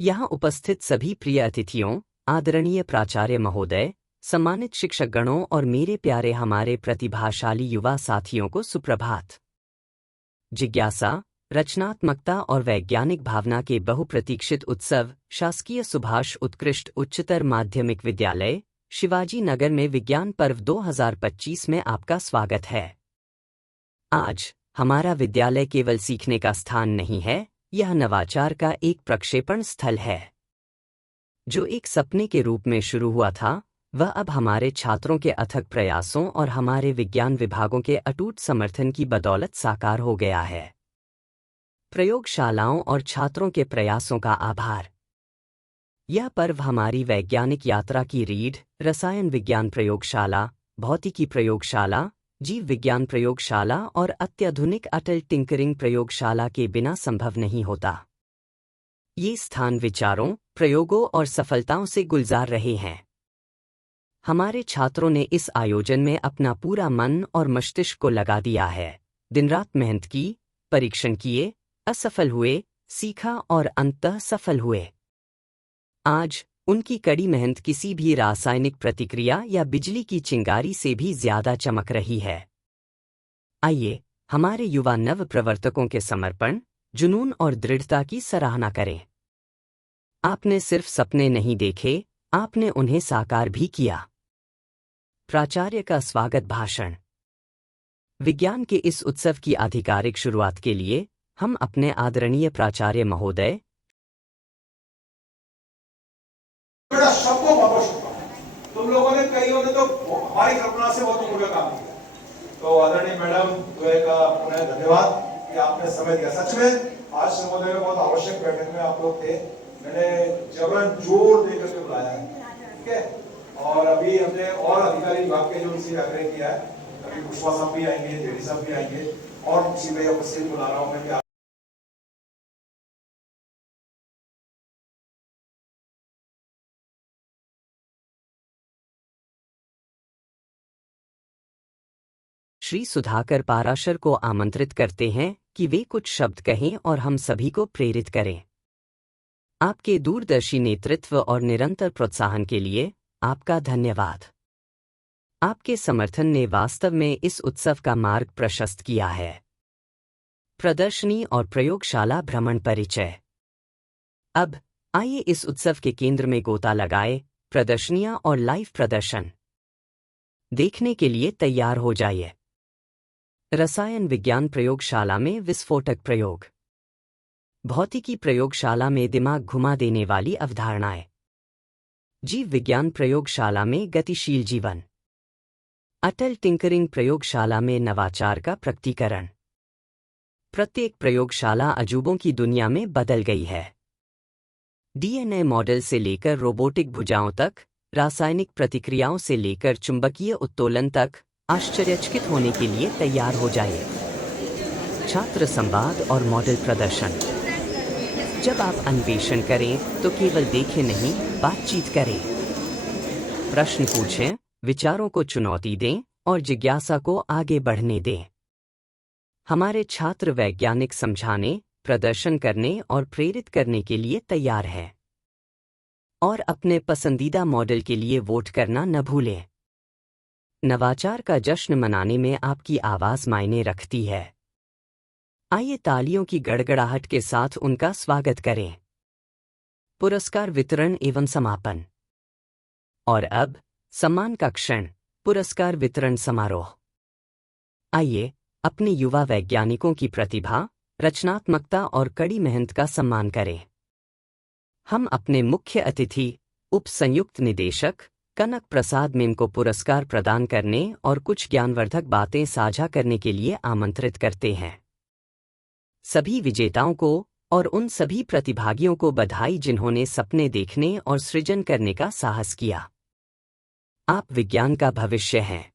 यहाँ उपस्थित सभी प्रिय अतिथियों, आदरणीय प्राचार्य महोदय, सम्मानित शिक्षकगणों और मेरे प्यारे हमारे प्रतिभाशाली युवा साथियों को सुप्रभात। जिज्ञासा, रचनात्मकता और वैज्ञानिक भावना के बहुप्रतीक्षित उत्सव शासकीय सुभाष उत्कृष्ट उच्चतर माध्यमिक विद्यालय, शिवाजी नगर में विज्ञान पर्व 2025 में आपका स्वागत है। आज हमारा विद्यालय केवल सीखने का स्थान नहीं है, यह नवाचार का एक प्रक्षेपण स्थल है। जो एक सपने के रूप में शुरू हुआ था, वह अब हमारे छात्रों के अथक प्रयासों और हमारे विज्ञान विभागों के अटूट समर्थन की बदौलत साकार हो गया है। प्रयोगशालाओं और छात्रों के प्रयासों का आभार। यह पर्व हमारी वैज्ञानिक यात्रा की रीढ़, रसायन विज्ञान प्रयोगशाला, भौतिकी प्रयोगशाला, जीव विज्ञान प्रयोगशाला और अत्याधुनिक अटल टिंकरिंग प्रयोगशाला के बिना संभव नहीं होता। ये स्थान विचारों, प्रयोगों और सफलताओं से गुलजार रहे हैं। हमारे छात्रों ने इस आयोजन में अपना पूरा मन और मस्तिष्क को लगा दिया है, दिन रात मेहनत की, परीक्षण किए, असफल हुए, सीखा और अंततः सफल हुए। आज उनकी कड़ी मेहनत किसी भी रासायनिक प्रतिक्रिया या बिजली की चिंगारी से भी ज्यादा चमक रही है। आइए हमारे युवा नव प्रवर्तकों के समर्पण, जुनून और दृढ़ता की सराहना करें। आपने सिर्फ सपने नहीं देखे, आपने उन्हें साकार भी किया। प्राचार्य का स्वागत भाषण। विज्ञान के इस उत्सव की आधिकारिक शुरुआत के लिए हम अपने आदरणीय प्राचार्य महोदय सबको बहुत शुभकामनाएं। तुम लोगों ने कईयों ने तो हमारी कल्पना से बहुत ऊपर काम किया, तो आदरणीय मैडम द्वय का पुनः धन्यवाद कि आपने समय दिया। सच में आज समुदाय में बहुत आवश्यक बैठक में आप लोग थे, मैंने जबरन जोर देकर के बुलाया है, ठीक है। और अभी हमने और अधिकारी विभाग के जो इसी आग्रह किया है, अभी पुष्पा साहब भी आएंगे, जेडी साहब भी आएंगे और किसी में उपस्थित बुला रहा हूँ मैं कि श्री सुधाकर पाराशर को आमंत्रित करते हैं कि वे कुछ शब्द कहें और हम सभी को प्रेरित करें। आपके दूरदर्शी नेतृत्व और निरंतर प्रोत्साहन के लिए आपका धन्यवाद। आपके समर्थन ने वास्तव में इस उत्सव का मार्ग प्रशस्त किया है। प्रदर्शनी और प्रयोगशाला भ्रमण परिचय। अब आइए इस उत्सव के केंद्र में गोता लगाए, प्रदर्शनियां और लाइव प्रदर्शन देखने के लिए तैयार हो जाइए। रसायन विज्ञान प्रयोगशाला में विस्फोटक प्रयोग, भौतिकी प्रयोगशाला में दिमाग घुमा देने वाली अवधारणाएं, जीव विज्ञान प्रयोगशाला में गतिशील जीवन, अटल टिंकरिंग प्रयोगशाला में नवाचार का प्रकटीकरण। प्रत्येक प्रयोगशाला अजूबों की दुनिया में बदल गई है। डीएनए मॉडल से लेकर रोबोटिक भुजाओं तक, रासायनिक प्रतिक्रियाओं से लेकर चुंबकीय उत्तोलन तक, आश्चर्यचकित होने के लिए तैयार हो जाइए। छात्र संवाद और मॉडल प्रदर्शन। जब आप अन्वेषण करें तो केवल देखें नहीं, बातचीत करें। प्रश्न पूछें, विचारों को चुनौती दें और जिज्ञासा को आगे बढ़ने दें। हमारे छात्र वैज्ञानिक समझाने, प्रदर्शन करने और प्रेरित करने के लिए तैयार हैं। और अपने पसंदीदा मॉडल के लिए वोट करना न भूलें। नवाचार का जश्न मनाने में आपकी आवाज मायने रखती है। आइए तालियों की गड़गड़ाहट के साथ उनका स्वागत करें। पुरस्कार वितरण एवं समापन। और अब सम्मान का क्षण, पुरस्कार वितरण समारोह। आइए अपने युवा वैज्ञानिकों की प्रतिभा, रचनात्मकता और कड़ी मेहनत का सम्मान करें। हम अपने मुख्य अतिथि, उप संयुक्त निदेशक कनक प्रसाद मेम को पुरस्कार प्रदान करने और कुछ ज्ञानवर्धक बातें साझा करने के लिए आमंत्रित करते हैं। सभी विजेताओं को और उन सभी प्रतिभागियों को बधाई जिन्होंने सपने देखने और सृजन करने का साहस किया। आप विज्ञान का भविष्य हैं।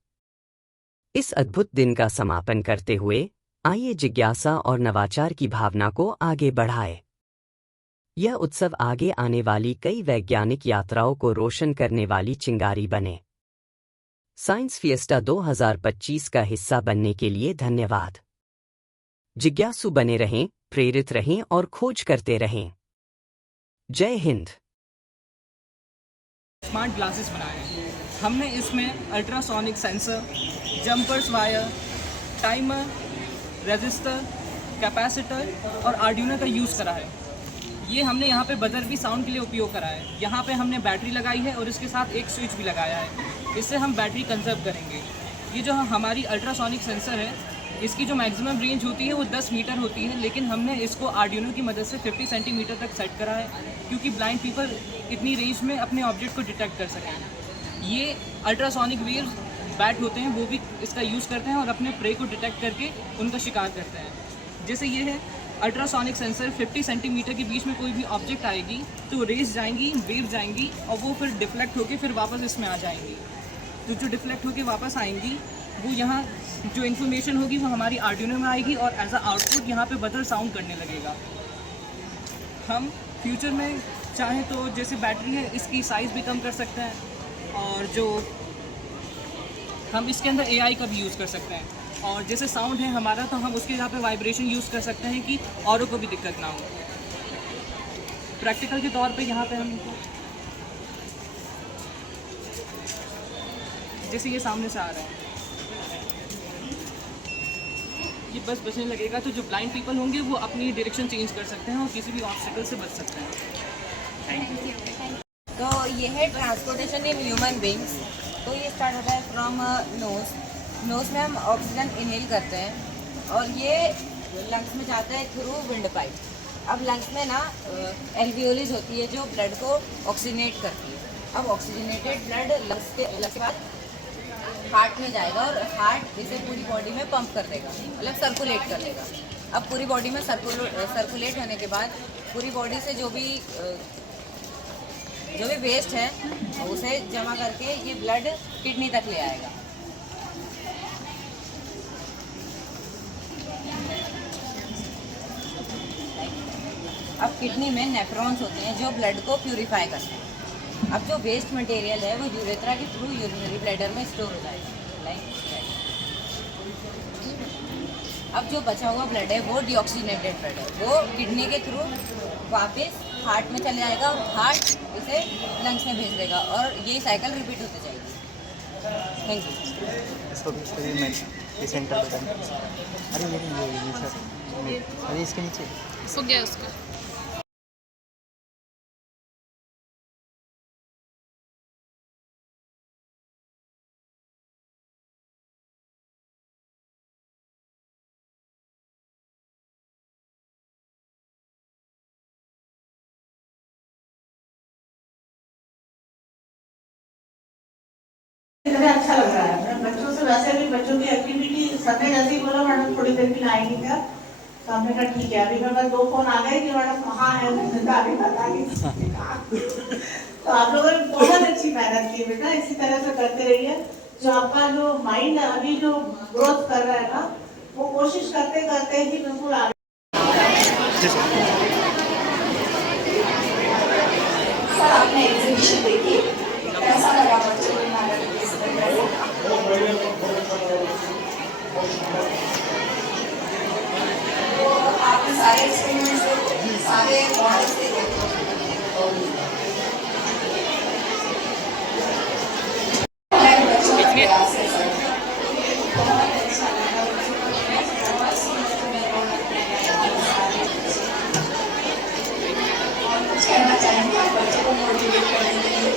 इस अद्भुत दिन का समापन करते हुए आइए जिज्ञासा और नवाचार की भावना को आगे बढ़ाएं। यह उत्सव आगे आने वाली कई वैज्ञानिक यात्राओं को रोशन करने वाली चिंगारी बने। साइंस फिएस्टा 2025 का हिस्सा बनने के लिए धन्यवाद। जिज्ञासु बने रहें, प्रेरित रहें और खोज करते रहें। जय हिंद। स्मार्ट ग्लासेस बनाए हैं हमने। इसमें ultrasonic sensor, jumpers wire, timer, register, capacitor और आर्डिनो का यूज़ करा है। ये हमने यहाँ पे बजर भी साउंड के लिए उपयोग करा है। यहाँ पे हमने बैटरी लगाई है और इसके साथ एक स्विच भी लगाया है। इससे हम बैटरी कंजर्व करेंगे। ये जो हमारी अल्ट्रासोनिक सेंसर है, इसकी जो मैक्सिमम रेंज होती है वो 10 मीटर होती है, लेकिन हमने इसको आर्डिनो की मदद से 50 सेंटीमीटर तक सेट करा है, क्योंकि ब्लाइंड पीपल इतनी रेंज में अपने ऑब्जेक्ट को डिटेक्ट कर सकें। ये अल्ट्रासोनिक वेव्स बैट होते हैं, वो भी इसका यूज़ करते हैं और अपने प्रे को डिटेक्ट करके उनका शिकार करते हैं। जैसे ये है अल्ट्रासोनिक सेंसर, 50 सेंटीमीटर के बीच में कोई भी ऑब्जेक्ट आएगी तो रेज जाएंगी, वेव जाएंगी और वो फिर डिफ्लेक्ट होकर फिर वापस इसमें आ जाएंगी। तो जो डिफ्लेक्ट होकर वापस आएंगी वो यहाँ जो इन्फॉर्मेशन होगी वो हमारी आर्डिनो में आएगी और एज अ आउटपुट यहाँ पे बजर साउंड करने लगेगा। हम फ्यूचर में चाहें तो जैसे बैटरी है इसकी साइज़ भी कम कर सकते हैं और जो हम इसके अंदर AI का भी यूज़ कर सकते हैं। और जैसे साउंड है हमारा, तो हम उसके यहाँ पे वाइब्रेशन यूज़ कर सकते हैं कि औरों को भी दिक्कत ना हो। प्रैक्टिकल के तौर पे यहाँ पे हम जैसे ये सामने से आ रहा है, ये बस बचने लगेगा तो जो ब्लाइंड पीपल होंगे वो अपनी डायरेक्शन चेंज कर सकते हैं और किसी भी ऑब्स्टिकल से बच सकते हैं। Thank you. तो ये है ट्रांसपोर्टेशन इन ह्यूमन बींग्स। तो ये स्टार्ट होता है फ्रॉम नोज में हम ऑक्सीजन इनहेल करते हैं और ये लंग्स में जाता है थ्रू विंड पाइप। अब लंग्स में ना एल्वियोलिज होती है जो ब्लड को ऑक्सीजनेट करती है। अब ऑक्सीजनेटेड ब्लड लंग्स के बाद हार्ट में जाएगा और हार्ट इसे पूरी बॉडी में पंप कर देगा, मतलब सर्कुलेट कर देगा। अब पूरी बॉडी में सर्कुलेट होने के बाद पूरी बॉडी से जो भी वेस्ट है उसे जमा करके ये ब्लड किडनी तक ले आएगा। अब किडनी में नेफ्रॉन्स होते हैं जो ब्लड को प्यूरिफाई करते हैं। अब जो वेस्ट मटेरियल है वो यूरेथ्रा के थ्रू यूरिनरी ब्लैडर में स्टोर हो जाएगा। अब जो बचा हुआ ब्लड है वो डीऑक्सीनेटेड ब्लड है, वो किडनी के थ्रू वापस हार्ट में चले जाएगा और हार्ट इसे लंग्स में भेज देगा और ये साइकिल रिपीट होती जाएगी। Thank you. इसको सेंटर बताएं। अरे ये सर, अरे इसके नीचे हो गया उसका। अच्छा लग रहा है। बच्चों से वैसे भी बच्चों की एक्टिविटी संडे जैसे ही बोला मैडम थोड़ी देर के लिए आएंगे क्या, तो हमने कहा ठीक है। अभी मेरे पास 2 फोन आ गए कि मैडम कहाँ है, अभी पता नहीं। तो आप लोगों ने बहुत अच्छी मेहनत की बेटा, इसी तरह से करते रहिए। जो आपका जो माइंड अभी जो ग्रोथ कर रहा है ना, वो कोशिश करते करते ही बिल्कुल आगे। सर आपने एग्जीबिशन देखी, कैसा लगा बच्चों को? तो आपने सारे एक्सपेरिमेंट्स देखे, सारे मॉडल्स देखे? बच्चों का प्रयास है सर, बहुत अच्छा लगा। कुछ कहना चाहेंगे आप बच्चों को मोटिवेट करने के लिए?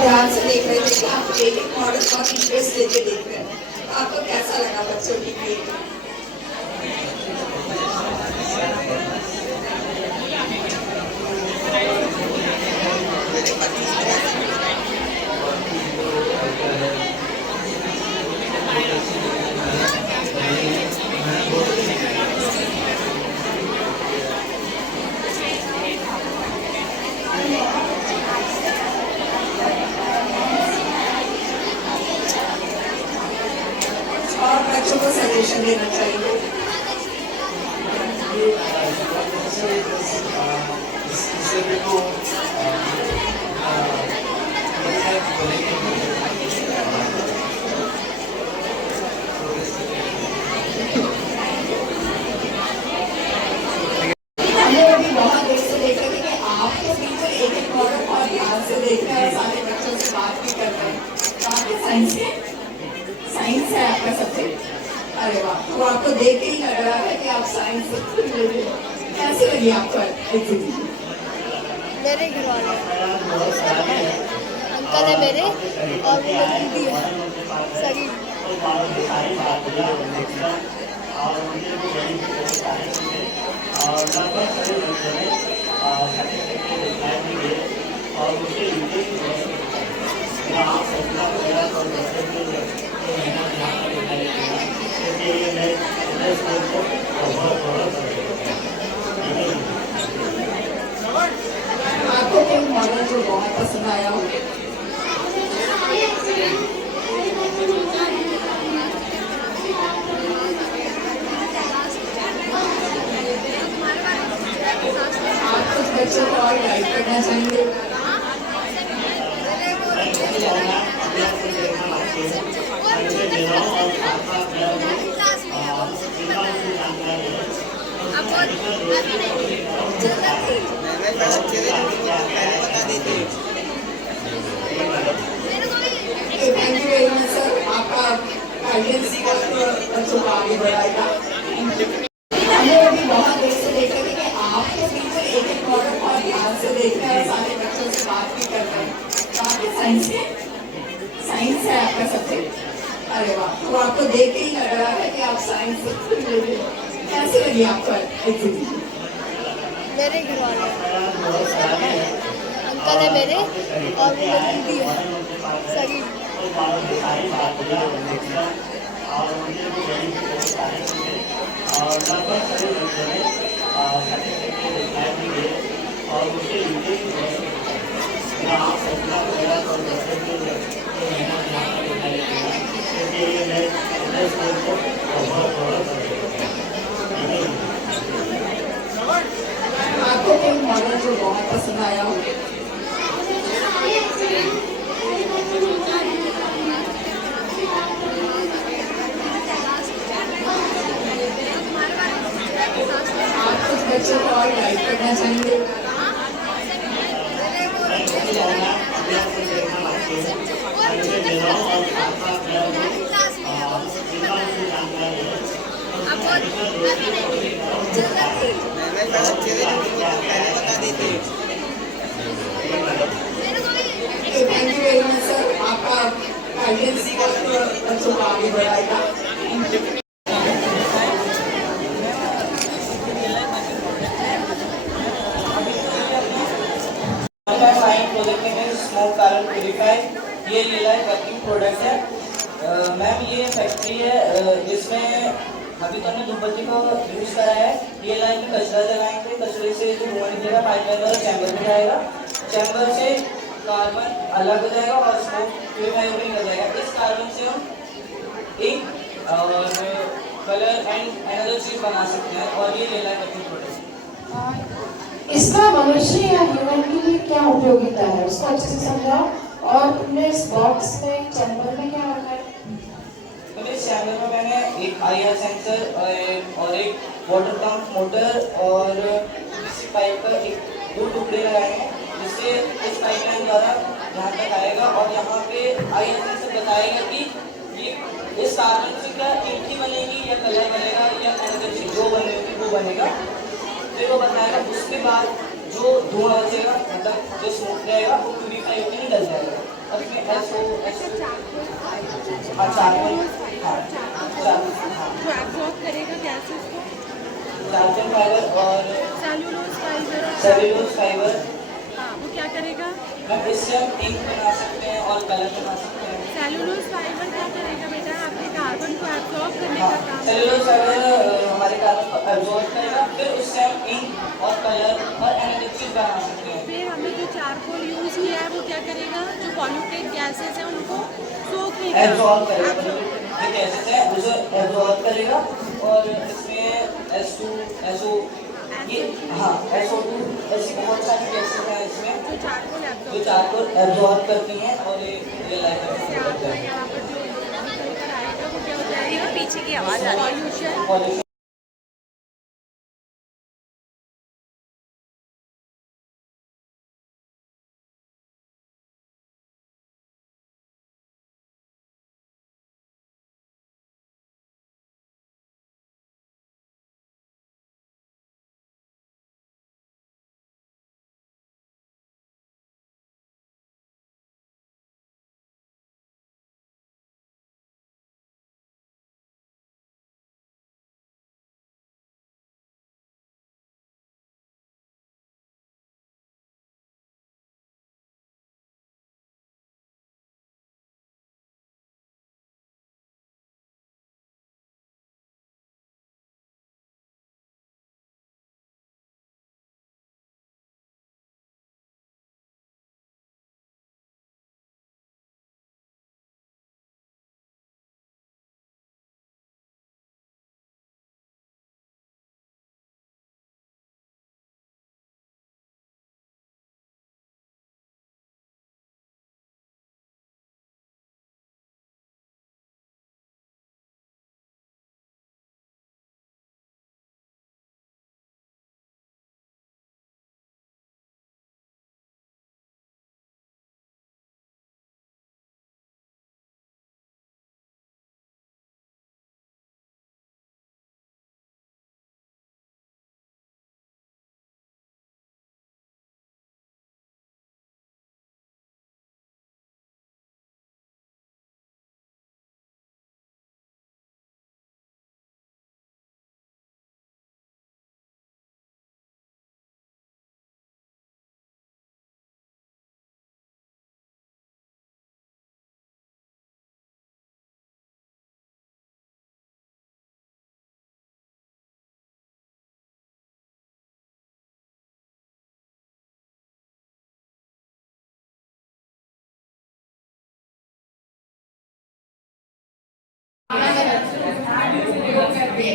ध्यान से देख रहे थे कि आप एक मॉडल बहुत इंटरेस्ट ट्रांसपोर्टेशन देना चाहिए? हमने अभी बहुत देर से देखा कि आपको टीचर एक एक मॉडल और ध्यान से देख रहे हैं, सारे बच्चों से बात भी कर रहे हैं। कहाँ पे साइंस है? साइंस है आपका सब्जेक्ट? अरे वाह, तो आपको देख के ही लग रहा है कि आप साइंस रिलेटेड। कैसे लगी आपको एग्जीबिशन? मेरे घर वाले अंकल है मेरे और वो मेरी दीदी है सगी। आपको कोई मॉडल जो बहुत पसंद आया हो? आप कुछ बच्चों को और गाइड करना चाहेंगे? Thank you very much sir, आपका गाइडेंस बच्चों को आगे बढ़ाएगा। हमने अभी बहुत देर से देखा कि आपको टीचर एक एक मॉडल और ध्यान से देख रहे हैं, सारे बच्चों से बात भी कर रहे हैं। कहाँ पे साइंस है? साइंस है आपका सब्जेक्ट? अरे वाह, तो आपको देख के ही लग रहा है कि आप साइंस रिलेटेड। कैसे लगी आपको एग्जीबिशन? मेरे घर वाले अंकल है मेरे और वो मेरी दीदी है सगी। आपको कोई मॉडल जो बहुत पसंद आया हो? आप कुछ बच्चों को और गाइड करना चाहेंगे? Thank you very much sir, आपका गाइडेंस बच्चों को आगे बढ़ाएगा। प्रोजेक्ट में स्मोक कार्बन प्यूरिफायर, ये रिलाय वर्किंग प्रोडक्ट है। मैम ये फैक्ट्री है, इसमें अभी तो हमने धूपबत्ती को यूज़ करा है। ये लाइन में कचरा जलाएंगे, कचरे से जो धुआं निकलेगा पाइपलाइन वाला चैम्बर में जाएगा, चैम्बर से कार्बन अलग हो जाएगा और स्मोक प्यूरिफायर भी हो जाएगा। इस कार्बन से हम इंक और कलर एंड अनदर चीज़ बना सकते हैं और ये रिलाय वर्किंग प्रोडक्ट। इसका मनुष्य या ह्यूमन के लिए क्या उपयोगिता है उसको अच्छे से समझाओ। और तुमने इस बॉक्स में चैम्बर में क्या रखा है? तो इस चैम्बर में मैंने एक IR सेंसर और एक वाटर पंप मोटर और किसी पाइप का एक 2 टुकड़े लगाए हैं, जिससे इस पाइपलाइन द्वारा यहाँ तक आएगा और यहाँ पे IR सेंसर बताएगा कि ये इस कार्बन से क्या इंक ही बनेगी या कलर बनेगा या अनदर चीज जो बनेगी वो बनेगा। फिर वो बताएगा, उसके बाद जो धुआं बचेगा मतलब जो स्मोक रहेगा वो प्यूरिफाई होकर निकल जाएगा। और इसमें कार्बन फाइबर और सेल्यूलोज फाइबर वो क्या करेगा? इससे हम इंक बना सकते हैं और कलर बना सकते हैं। सेलुलोज फाइबर क्या करेगा बेटा? आपके कार्बन को एब्जॉर्ब करने का काम। सेल्यूलोज फाइबर हमारे कार्बन को एब्जॉर्ब करेगा, फिर उससे हम इंक और कलर और अनदर चीज बना सकते हैं। फिर हमने जो चारकोल यूज किया है वो क्या करेगा? जो पॉल्यूटेड गैसेस हैं उनको सोख लेगा, एब्जॉर्ब करेगा। जो गैसेस है उसे एब्जॉर्ब करेगा और इसमें S2 SO ये हाँ SO2 ऐसी बहुत सारी गैसेस हैं इसमें जो चारकोल एब्जॉर्ब करती हैं और ये पीछे की आवाज़ आ रही है।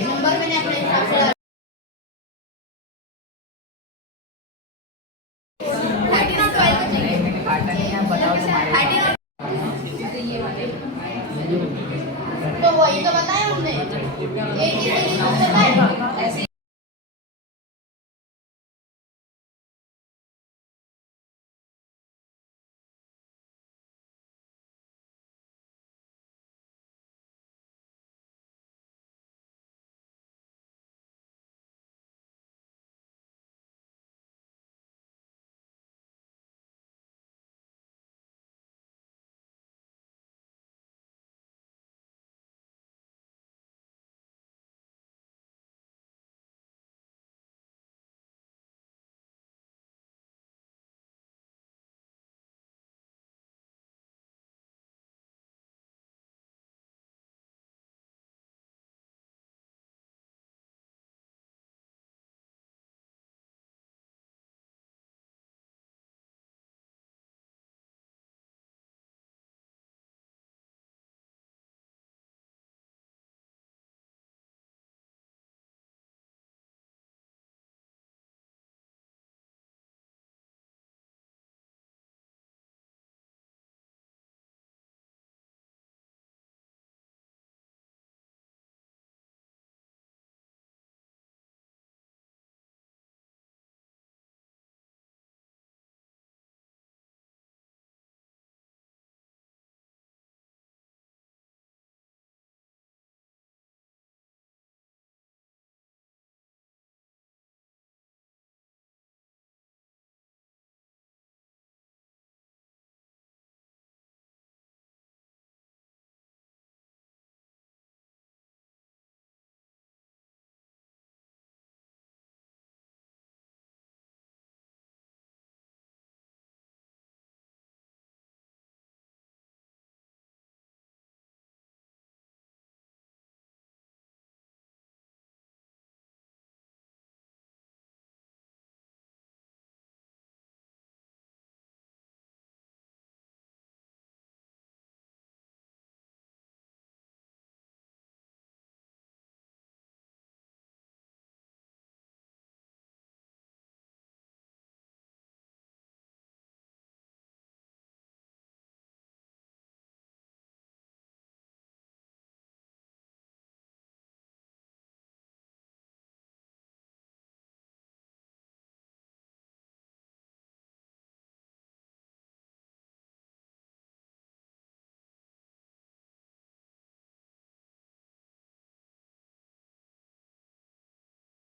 नंबर मैंने अपने हिसाब से 13 और 12 का चाहिए। तो वही तो बताया हमने, एक ही बताया ऐसे।